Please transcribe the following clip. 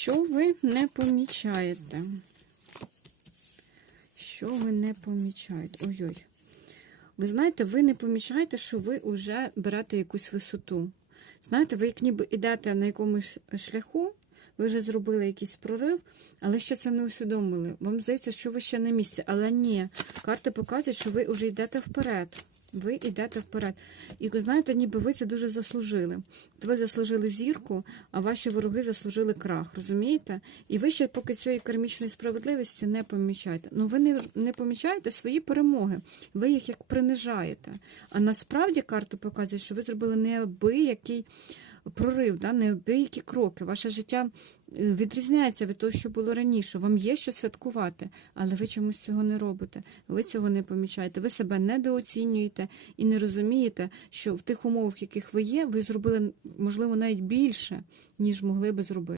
Що ви не помічаєте? Що ви не помічаєте? Ой-ой. Ви знаєте, ви не помічаєте, що ви вже берете якусь висоту. Знаєте, ви як ніби йдете на якомусь шляху, ви вже зробили якийсь прорив, але ще це не усвідомили. Вам здається, що ви ще на місці, але ні. Карти показують, що ви вже йдете вперед. Ви йдете вперед. І знаєте, ніби ви це дуже заслужили. От ви заслужили зірку, а ваші вороги заслужили крах, розумієте? І ви ще поки цієї кармічної справедливості не помічаєте. Ну ви не, не помічаєте свої перемоги, ви їх як принижаєте. А насправді карти показують, що ви зробили неабиякий прорив, да, неабиякі кроки. Ваше життя е, відрізняється від того, що було раніше. Вам є що святкувати, але ви чомусь цього не робите. Ви цього не помічаєте. Ви себе недооцінюєте і не розумієте, що в тих умовах, в яких ви є, ви зробили можливо навіть більше, ніж могли би зробити.